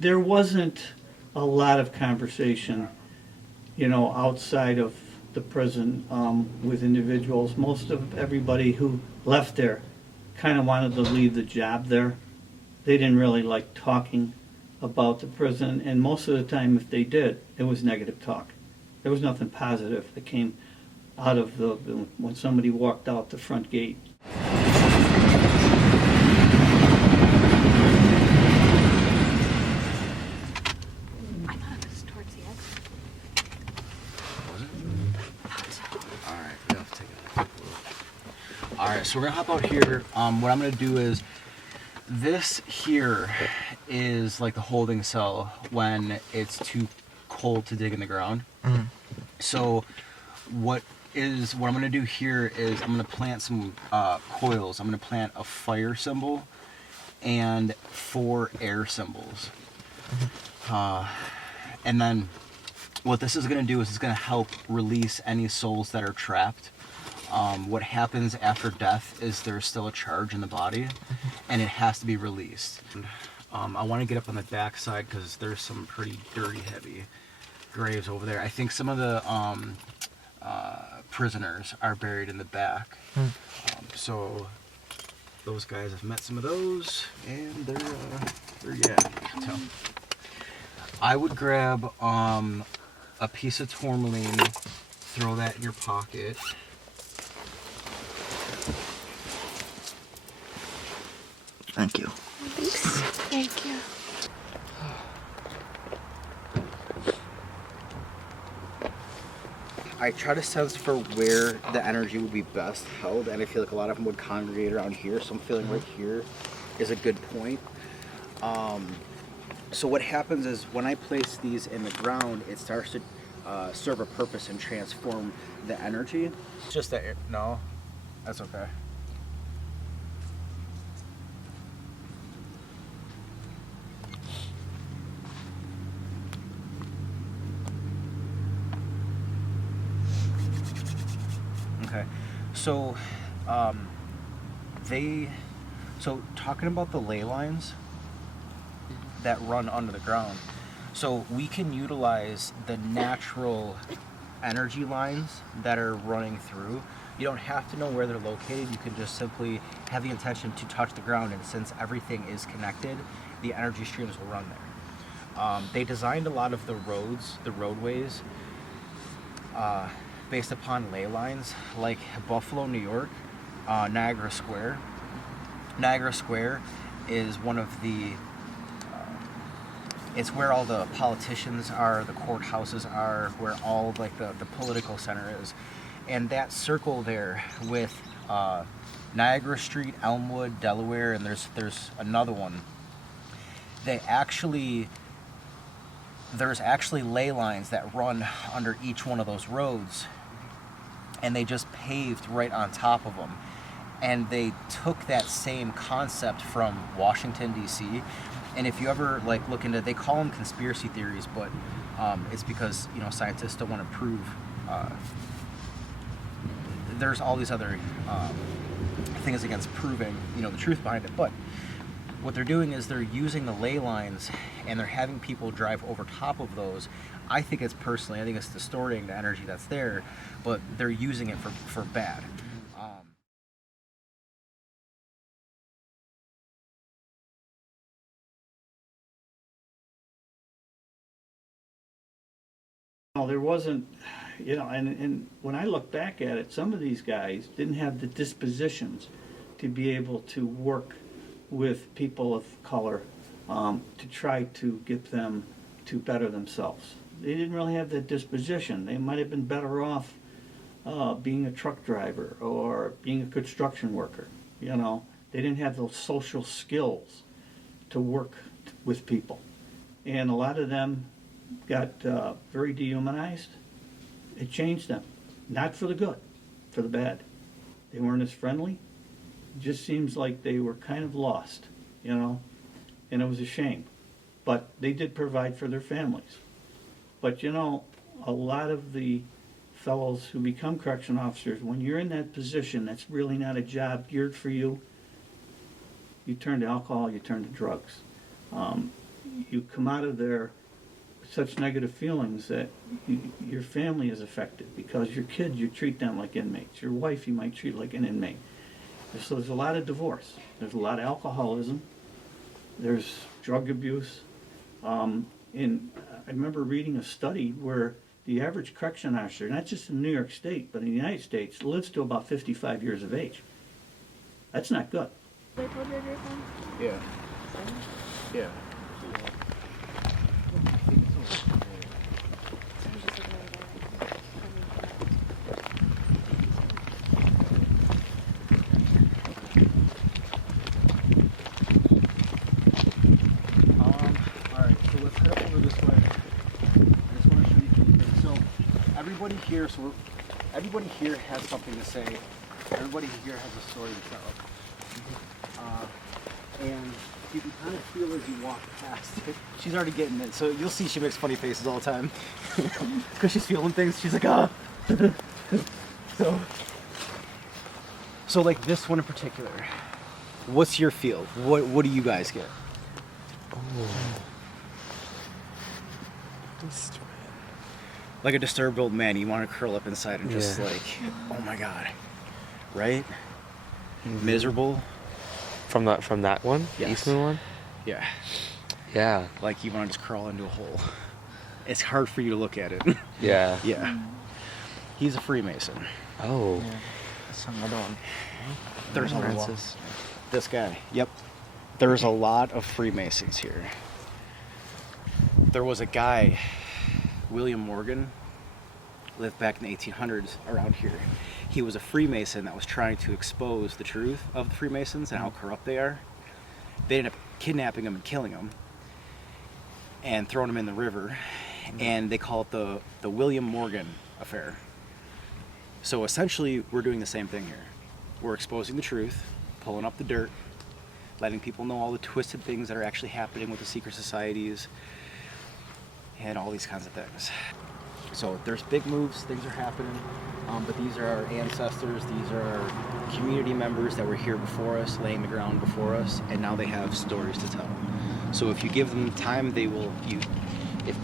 There wasn't a lot of conversation, outside of the prison with individuals. Most of everybody who left there kind of wanted to leave the job there. They didn't really like talking about the prison, and most of the time, if they did, it was negative talk. There was nothing positive that came out of when somebody walked out the front gate. I thought it was towards the exit. Was it? I thought so. Alright, we have to take a look. Alright, so we're gonna hop out here. What I'm gonna do is, this here is like the holding cell when it's too cold to dig in the ground. Mm-hmm. So what I'm gonna do here is I'm gonna plant some coils. I'm gonna plant a fire symbol and 4 air symbols. And then what this is gonna do is it's gonna help release any souls that are trapped. What happens after death is there's still a charge in the body, and it has to be released. I want to get up on the back side because there's some pretty dirty, heavy graves over there. I think some of the prisoners are buried in the back. So those guys, have met some of those, and they're yeah. So I would grab a piece of tourmaline, throw that in your pocket. Thank you. Thanks. Thank you. I try to sense for where the energy would be best held, and I feel like a lot of them would congregate around here, so I'm feeling right here is a good point. So what happens is when I place these in the ground, it starts to serve a purpose and transform the energy. It's just that, no, that's okay. Okay, so talking about the ley lines that run under the ground, so we can utilize the natural energy lines that are running through. You don't have to know where they're located. You can just simply have the intention to touch the ground, and since everything is connected, the energy streams will run there. They designed a lot of the roadways, based upon ley lines, like Buffalo, New York, Niagara Square. Niagara Square is one of the, it's where all the politicians are, the courthouses are, where all like the political center is. And that circle there with Niagara Street, Elmwood, Delaware, and there's another one. There's actually ley lines that run under each one of those roads, and they just paved right on top of them. And they took that same concept from Washington, D.C. And if you ever look into, they call them conspiracy theories, but it's because scientists don't want to prove. There's all these other things against proving the truth behind it, but what they're doing is they're using the ley lines and they're having people drive over top of those. I think it's distorting the energy that's there, but they're using it for bad. There wasn't, and when I look back at it, some of these guys didn't have the dispositions to be able to work with people of color to try to get them to better themselves. They didn't really have that disposition. They might have been better off being a truck driver or being a construction worker. They didn't have those social skills to work with people. And a lot of them got very dehumanized. It changed them. Not for the good, for the bad. They weren't as friendly. It just seems like they were kind of lost, and it was a shame. But they did provide for their families. But a lot of the fellows who become correction officers, when you're in that position, that's really not a job geared for you. You turn to alcohol, you turn to drugs. you come out of there with such negative feelings that your family is affected, because your kids, you treat them like inmates. Your wife, you might treat like an inmate. So there's a lot of divorce. There's a lot of alcoholism. There's drug abuse. And I remember reading a study where the average correction officer, not just in New York State, but in the United States, lives to about 55 years of age. That's not good. They told you your phone? Yeah. Yeah. Alright, so let's head over this way. I just want to show you a few things. So everybody here, everybody here has something to say. Everybody here has a story to tell. And you can kind of feel as you walk past it. She's already getting it, so you'll see she makes funny faces all the time. Because she's feeling things. She's like, ah. So like this one in particular. What's your feel? What do you guys get? Like a disturbed old man, you want to curl up inside and just like, oh my god, right? Miserable. From that one? The Yes. Eastman one? Yeah. Yeah. Like you want to just crawl into a hole. It's hard for you to look at it. Yeah. Yeah. He's a Freemason. Oh. That's another one. There's a lot. Francis. This guy. Yep. There's a lot of Freemasons here. There was a guy, William Morgan, lived back in the 1800s around here. He was a Freemason that was trying to expose the truth of the Freemasons and how corrupt they are. They ended up kidnapping him and killing him and throwing him in the river. And they call it the William Morgan affair. So essentially, we're doing the same thing here. We're exposing the truth, pulling up the dirt, letting people know all the twisted things that are actually happening with the secret societies and all these kinds of things. So there's big moves, things are happening, but these are our ancestors, these are our community members that were here before us, laying the ground before us, and now they have stories to tell. So if you give them time, they will, if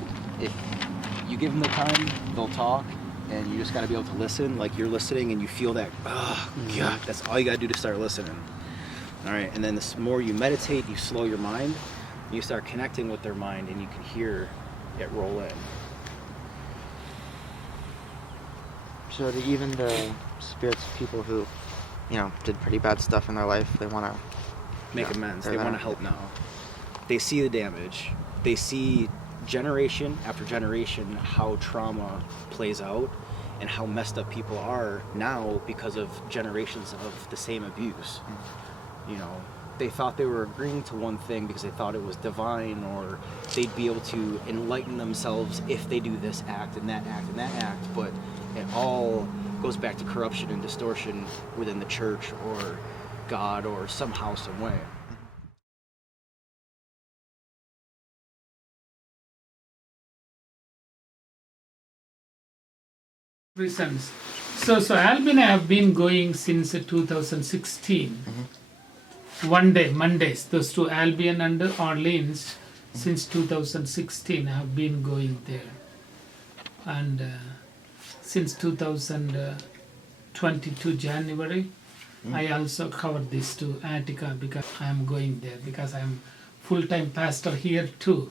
you give them the time, they'll talk, and you just gotta be able to listen, like you're listening and you feel that, oh God, that's all you gotta do to start listening. All right, and then the more you meditate, you slow your mind, you start connecting with their mind, and you can hear it roll in. So do even the spirits of people who, did pretty bad stuff in their life, they want to Make amends. They want to help now. They see the damage. They see generation after generation how trauma plays out and how messed up people are now because of generations of the same abuse. They thought they were agreeing to one thing because they thought it was divine, or they'd be able to enlighten themselves if they do this act and that act and that act, but it all goes back to corruption and distortion within the church or God or somehow, some way. Reasons. So Albany have been going since 2016. One day, Mondays, those two, Albion and Orleans, since 2016 have been going there. And since 2022 January, I also covered this to Attica because I am going there, because I am full-time pastor here too.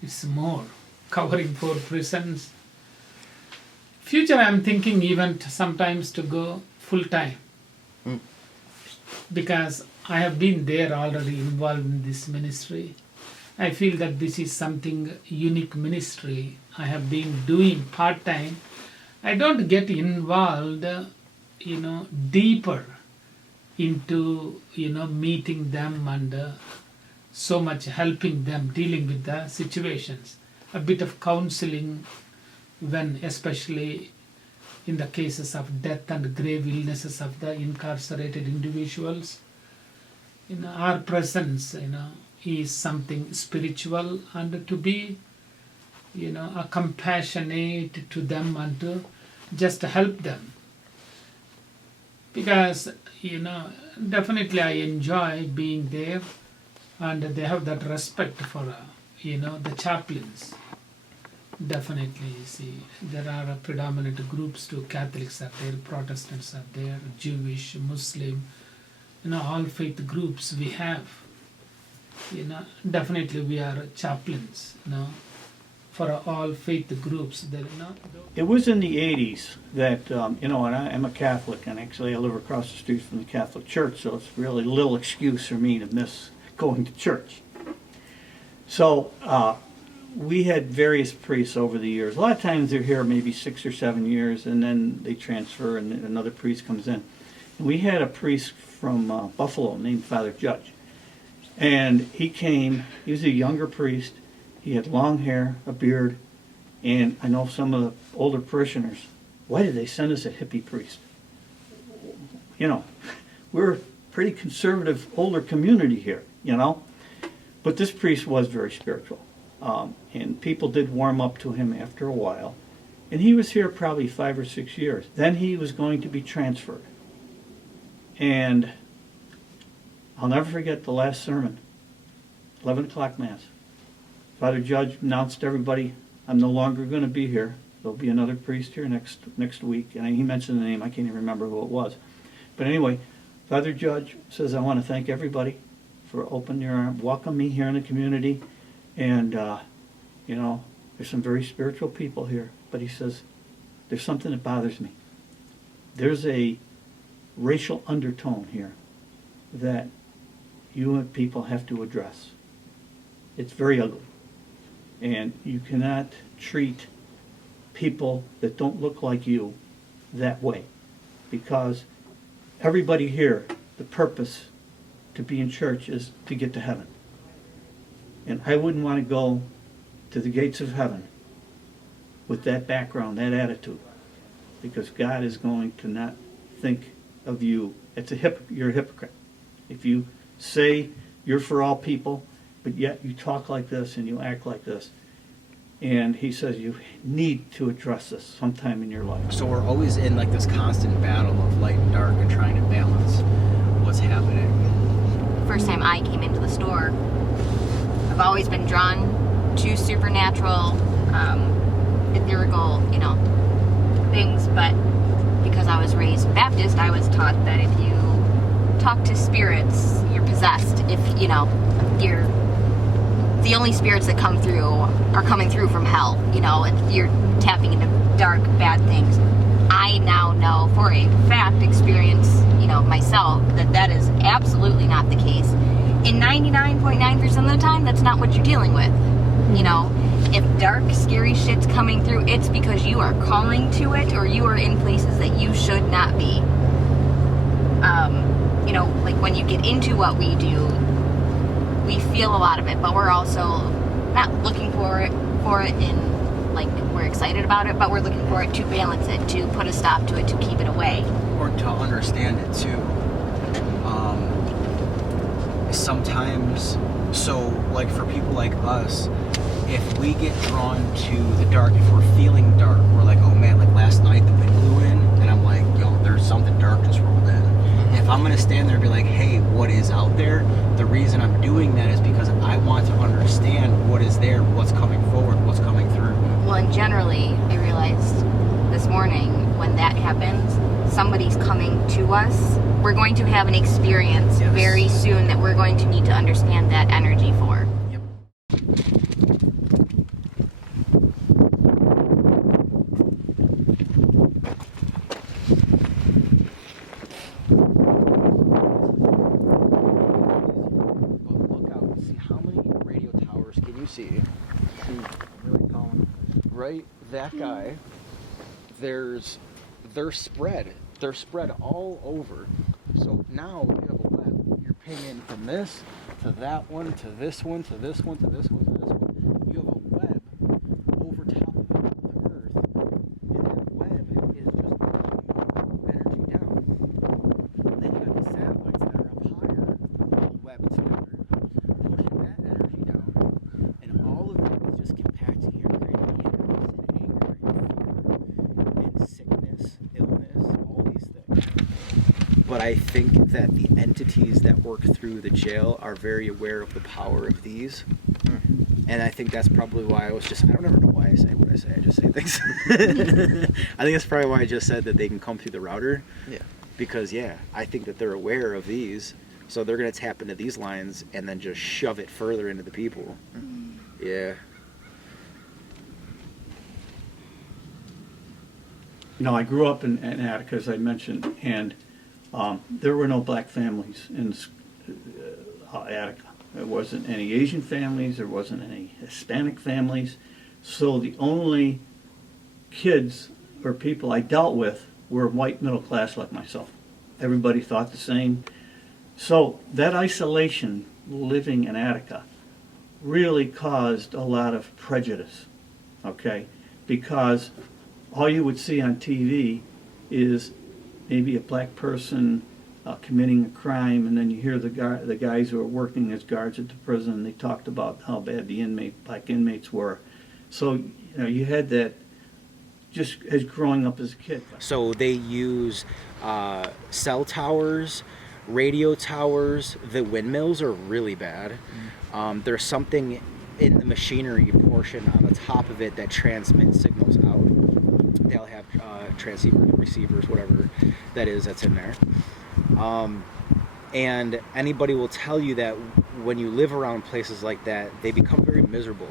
It's more, covering 4 prisons. Future, I am thinking even sometimes to go full-time. Because I have been there already involved in this ministry. I feel that this is something unique ministry. I have been doing part-time. I don't get involved, deeper into, meeting them and so much helping them, dealing with the situations. A bit of counseling when, especially in the cases of death and grave illnesses of the incarcerated individuals. Our presence, is something spiritual, and to be, a compassionate to them and to just help them. Because, definitely I enjoy being there, and they have that respect for the chaplains. Definitely, you see, there are predominant groups too. Catholics are there, Protestants are there, Jewish, Muslim, all faith groups we have. Definitely we are chaplains, for all faith groups. It was in the 80s that, and I'm a Catholic, and actually I live across the street from the Catholic Church, so it's really little excuse for me to miss going to church. So we had various priests over the years. A lot of times they're here maybe 6 or 7 years, and then they transfer and another priest comes in. And we had a priest from Buffalo named Father Judge. And he came, he was a younger priest, he had long hair, a beard, and I know some of the older parishioners, why did they send us a hippie priest? We're a pretty conservative, older community here, But this priest was very spiritual. And people did warm up to him after a while. And he was here probably 5 or 6 years. Then he was going to be transferred. And I'll never forget the last sermon, 11 o'clock Mass. Father Judge announced to everybody, I'm no longer going to be here. There'll be another priest here next week. And he mentioned the name, I can't even remember who it was. But anyway, Father Judge says, I want to thank everybody for opening your arms, welcome me here in the community. And, there's some very spiritual people here. But he says, there's something that bothers me. There's a racial undertone here that you people have to address. It's very ugly. And you cannot treat people that don't look like you that way. Because everybody here, the purpose to be in church is to get to heaven. And I wouldn't want to go to the gates of heaven with that background, that attitude. Because God is going to not think of you. You're a hypocrite. If you say you're for all people, but yet you talk like this and you act like this. And he says you need to address this sometime in your life. So we're always in like this constant battle of light and dark and trying to balance what's happening. First time I came into the store, I've always been drawn to supernatural, ethereal, things, but because I was raised Baptist, I was taught that if you talk to spirits, you're possessed. If, the only spirits that come through are coming through from hell, if you're tapping into dark, bad things. I now know for a fact, experience, myself, that is absolutely not the case. In 99.9% of the time, that's not what you're dealing with. If dark, scary shit's coming through, it's because you are calling to it or you are in places that you should not be. Like when you get into what we do, we feel a lot of it, but we're also not looking for it in, like, we're excited about it, but we're looking for it to balance it, to put a stop to it, to keep it away. Or to understand it too. Sometimes, so like for people like us, if we get drawn to the dark, if we're feeling dark, we're like, oh man, like last night the wind blew in, and I'm like, yo, there's something dark just rolled in. If I'm gonna stand there and be like, hey, what is out there? The reason I'm doing that is because I want to understand what is there, what's coming forward, what's coming through. Well, and generally, I realized this morning when that happens, somebody's coming to us. We're going to have an experience very soon that we're going to need to understand that energy for. Yep. But look out, see how many radio towers can you see? Really calm. Right, that guy. They're spread all over. So now you have a web. You're pinging from this to that one to this one to this one to this one to this one. You have a web over top of the earth, and that web is just pushing energy down. Then you got the satellites that are up higher, all webbed together, pushing that energy down, and all of it is just compacting here, creating chaos and anger and fear and sickness, illness, all these things. But I think that the entities that work through the jail are very aware of the power of these. And I think that's probably why I don't ever know why I say what I say. I just say things. I think that's probably why I just said that they can come through the router. Yeah. Because, I think that they're aware of these. So they're going to tap into these lines and then just shove it further into the people. Yeah. I grew up in Attica, as I mentioned, and there were no black families in Attica. There wasn't any Asian families, there wasn't any Hispanic families. So the only kids or people I dealt with were white middle class like myself. Everybody thought the same. So that isolation, living in Attica, really caused a lot of prejudice, okay? Because all you would see on TV is maybe a black person committing a crime, and then you hear the guys who are working as guards at the prison, they talked about how bad the black inmates were. So, you had that just as growing up as a kid. So they use cell towers, radio towers. The windmills are really bad. There's something in the machinery portion on the top of it that transmits signals out. They'll have transceivers, receivers, whatever that's in there. And anybody will tell you that when you live around places like that, they become very miserable.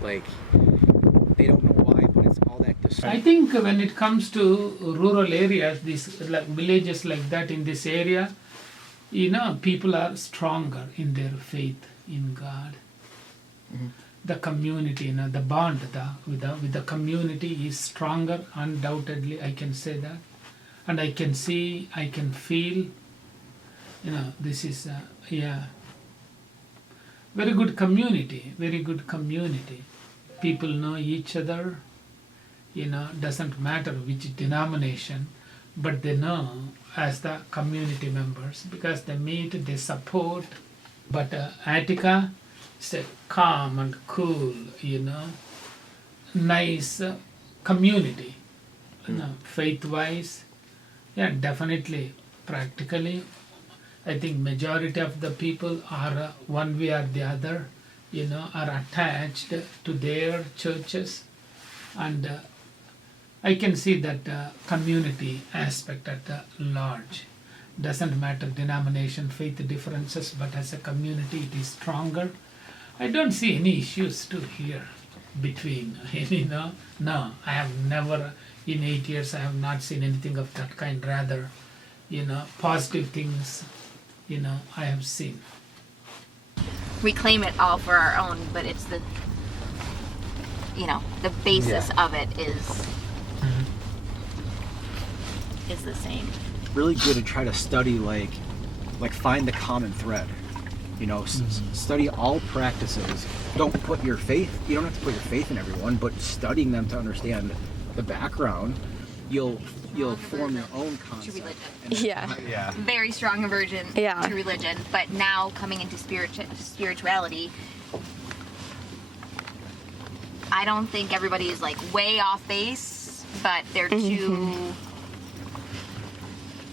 Like, they don't know why, but it's all that I think when it comes to rural areas, these like villages like that in this area, people are stronger in their faith in God. The community, the bond with the community is stronger, undoubtedly, I can say that. And I can see, I can feel, this is, very good community, very good community. People know each other, doesn't matter which denomination, but they know as the community members because they meet, they support. But Attica is a calm and cool, nice community, faith-wise. Yeah, definitely, practically, I think majority of the people are one way or the other, are attached to their churches, and I can see that community aspect at large. Doesn't matter denomination, faith differences, but as a community it is stronger. I don't see any issues to here between, No, I have never, in 8 years, I have not seen anything of that kind. Rather, positive things, I have seen. We claim it all for our own, but it's the basis of it is the same. really good to try to study, like find the common thread. Study all practices. Don't put your faith, you don't have to put your faith in everyone, but studying them to understand the background, you'll form your own concept. To religion. Yeah. Very strong aversion to religion, but now coming into spirituality, I don't think everybody is way off base, but they're too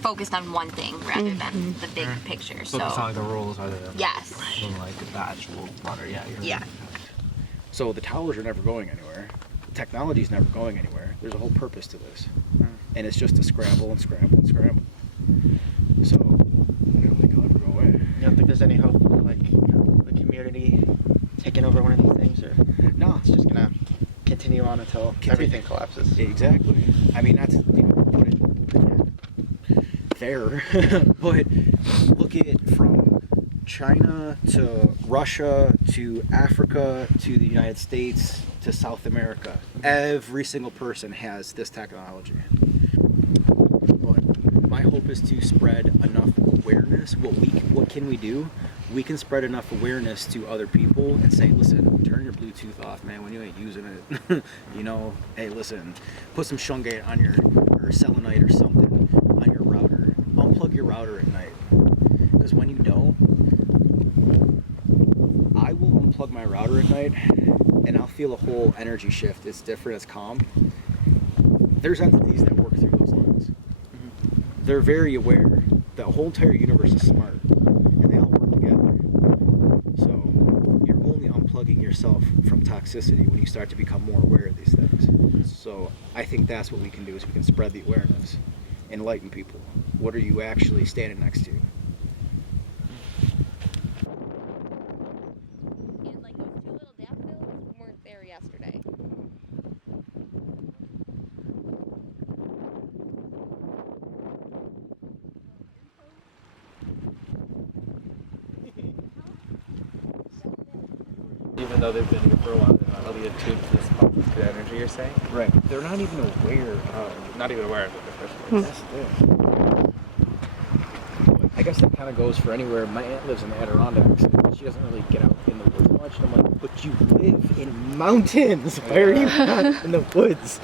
focused on one thing rather than the big picture. So Focus on the rules rather than the actual broader. Yeah. Yeah. So the towers are never going anywhere. Technology is never going anywhere. There's a whole purpose to this, and it's just to scramble and scramble and scramble. So I don't think it'll ever go away. You don't think there's any hope of the community taking over one of these things, or No, it's just gonna continue on until everything collapses? Exactly. I mean, that's put it fair, but look at it from China to Russia to Africa to the United States to South America. Every single person has this technology. But my hope is to spread enough awareness. What can we do? We can spread enough awareness to other people and say, listen, turn your Bluetooth off, man, when you ain't using it. Hey, listen, put some shungite on or selenite or something on your router. Unplug your router at night. Because when you don't, I will unplug my router at night and I'll feel a whole energy shift. It's different, it's calm. There's entities that work through those lines. They're very aware. The whole entire universe is smart, and they all work together. So you're only unplugging yourself from toxicity when you start to become more aware of these things. So I think that's what we can do, is we can spread the awareness, enlighten people. What are you actually standing next to? And like those two little daffodils weren't there yesterday. Even though they've been here for a while, they're not really attuned to this positive energy you're saying? Right. They're not even aware. Not even aware of it in the first place. That's the thing. I guess that kind of goes for anywhere. My aunt lives in the Adirondacks. And she doesn't really get out in the woods much. And I'm like, but you live in mountains. Why are you not in the woods?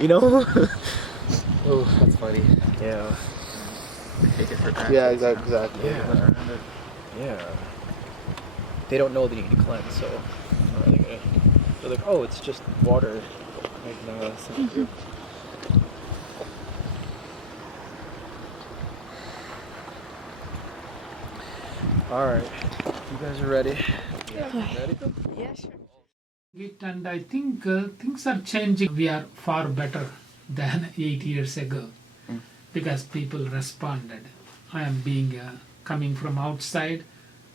You know? Oh, that's funny. Yeah. Take it for granted. Yeah, exactly. Yeah. Yeah. They don't know they need to cleanse, so how are they gonna? They're like, oh, it's just water. Like, no, that's not true. All right, you guys are ready? Ready? Yeah, sure. And I think things are changing. We are far better than 8 years ago because people responded. I am being coming from outside.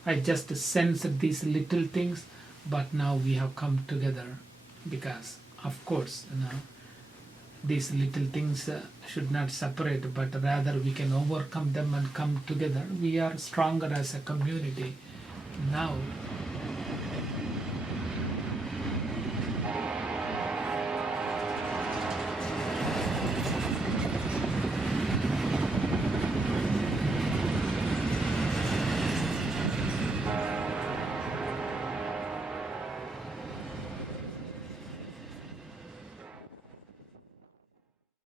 I just sensed these little things, but now we have come together because, of course, these little things should not separate, but rather we can overcome them and come together. We are stronger as a community now.